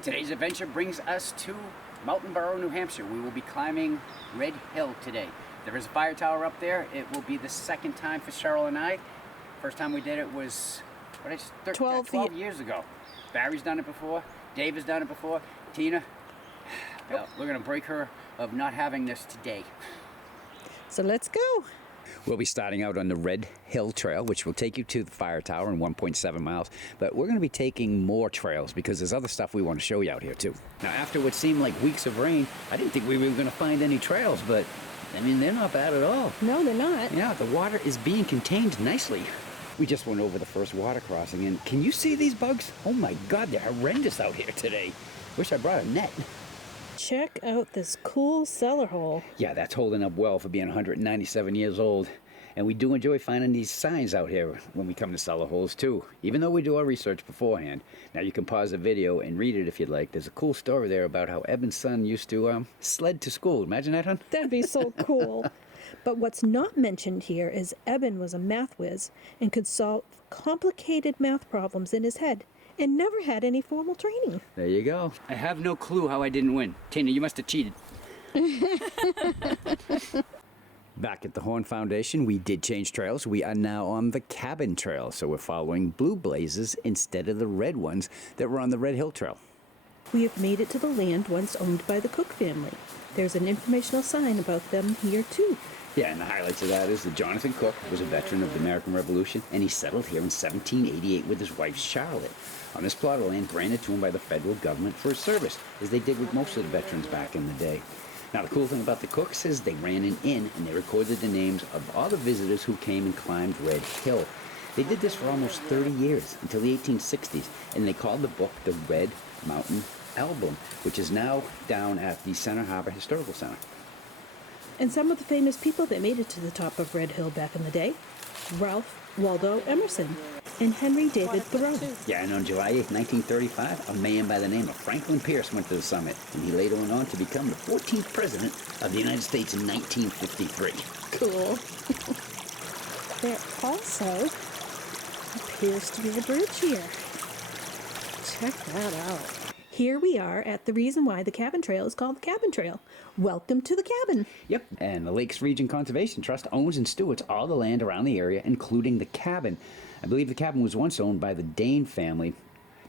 and today's adventure brings us to Moultonborough, New Hampshire. We will be climbing Red Hill today. There is a fire tower up there. It will be the second time for Cheryl and I. First time we did it was 12 years ago. Barry's done it before. Dave has done it before. Tina, well, we're going to break her of not having this today. So let's go. We'll be starting out on the Red Hill Trail, which will take you to the fire tower in 1.7 miles. But we're going to be taking more trails because there's other stuff we want to show you out here too. Now, after what seemed like weeks of rain, I didn't think we were going to find any trails, but I mean, they're not bad at all. No, they're not. Yeah, the water is being contained nicely. We just went over the first water crossing, and can you see these bugs? Oh my God, they're horrendous out here today. Wish I brought a net. Check out this cool cellar hole. Yeah, that's holding up well for being 197 years old. And we do enjoy finding these signs out here when we come to cellar holes too, even though we do our research beforehand. Now you can pause the video and read it if you'd like. There's a cool story there about how Eben's son used to sled to school. Imagine that, hon? That'd be so cool. But what's not mentioned here is Eben was a math whiz and could solve complicated math problems in his head and never had any formal training. There you go. I have no clue how I didn't win. Tina, you must have cheated. Back at the Horn Foundation, we did change trails. We are now on the Cabin Trail, so we're following blue blazes instead of the red ones that were on the Red Hill Trail. We have made it to the land once owned by the Cook family. There's an informational sign about them here too. Yeah, and the highlights of that is that Jonathan Cook was a veteran of the American Revolution, and he settled here in 1788 with his wife Charlotte, on this plot of land granted to him by the federal government for his service, as they did with most of the veterans back in the day. Now, the cool thing about the Cooks is they ran an inn and they recorded the names of all the visitors who came and climbed Red Hill. They did this for almost 30 years, until the 1860s, and they called the book the Red Mountain Album, which is now down at the Center Harbor Historical Center. And some of the famous people that made it to the top of Red Hill back in the day: Ralph Waldo Emerson and Henry David Thoreau. Yeah, and on July 8, 1935, a man by the name of Franklin Pierce went to the summit, and he later went on to become the 14th president of the United States in 1953. Cool. There also appears to be a bridge here. Check that out. Here we are at the reason why the Cabin Trail is called the Cabin Trail. Welcome to the cabin. Yep, and the Lakes Region Conservation Trust owns and stewards all the land around the area, including the cabin. I believe the cabin was once owned by the Dane family.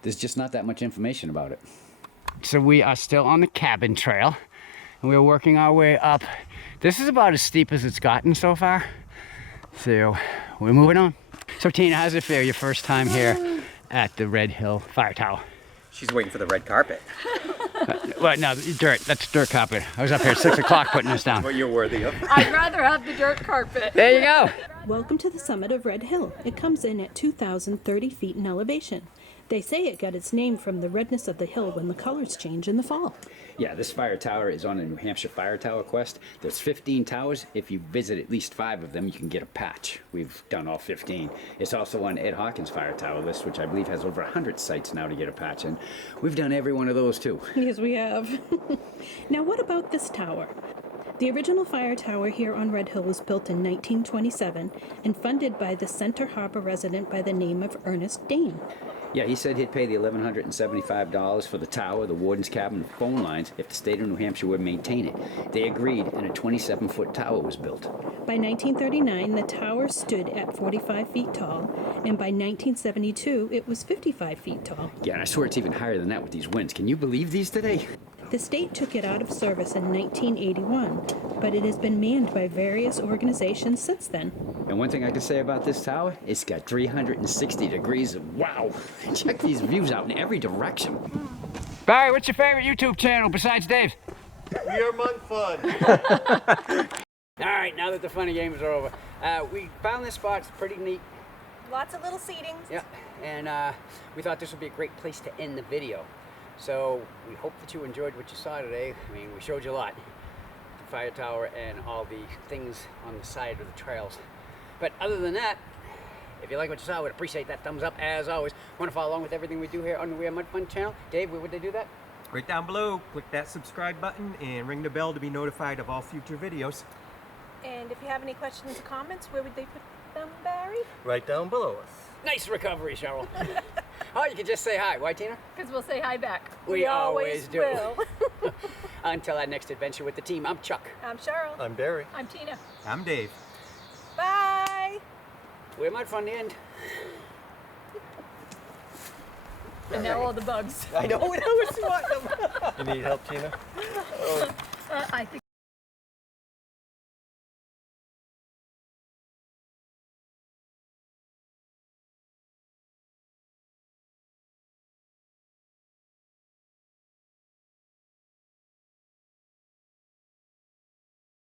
There's just not that much information about it. So we are still on the Cabin Trail, and we're working our way up. This is about as steep as it's gotten so far. So we're moving on. So Tina, how's it feel your first time here at the Red Hill Fire Tower? She's waiting for the red carpet. Well, no, dirt. That's dirt carpet. I was up here at 6 o'clock putting this down. What you're worthy of. I'd rather have the dirt carpet. There you go. Welcome to the summit of Red Hill. It comes in at 2,030 feet in elevation. They say it got its name from the redness of the hill when the colors change in the fall. Yeah, this fire tower is on a New Hampshire Fire Tower quest. There's 15 towers. If you visit at least 5 of them, you can get a patch. We've done all 15. It's also on Ed Hawkins' Fire Tower list, which I believe has over 100 sites now to get a patch, and we've done every one of those too. Yes, we have. Now, what about this tower? The original fire tower here on Red Hill was built in 1927 and funded by the Center Harbor resident by the name of Ernest Dane. Yeah, he said he'd pay the $1,175 for the tower, the warden's cabin, and phone lines if the state of New Hampshire would maintain it. They agreed, and a 27-foot tower was built. By 1939, the tower stood at 45 feet tall, and by 1972, it was 55 feet tall. Yeah, and I swear it's even higher than that with these winds. Can you believe these today? The state took it out of service in 1981, but it has been manned by various organizations since then. And one thing I can say about this tower, it's got 360 degrees of wow. Check these views out in every direction. Barry, what's your favorite YouTube channel besides Dave's? WeRmudfun. All right, now that the funny games are over, we found this spot. It's pretty neat. Lots of little seating. Yep, and we thought this would be a great place to end the video. So we hope that you enjoyed what you saw today. I mean, we showed you a lot. The fire tower and all the things on the side of the trails. But other than that, if you like what you saw, we'd appreciate that thumbs up as always. Want to follow along with everything we do here on the WeRmudfun channel? Dave, where would they do that? Right down below, click that subscribe button and ring the bell to be notified of all future videos. And if you have any questions or comments, where would they put them, Barry? Right down below us. Nice recovery, Cheryl. Oh, you can just say hi. Why, Tina? Because we'll say hi back. We always do. will. Until our next adventure with the team, I'm Chuck. I'm Cheryl. I'm Barry. I'm Tina. I'm Dave. Bye. WeRmudfun, the end. And now all the bugs. I know. I was wanting them. You need help, Tina? I think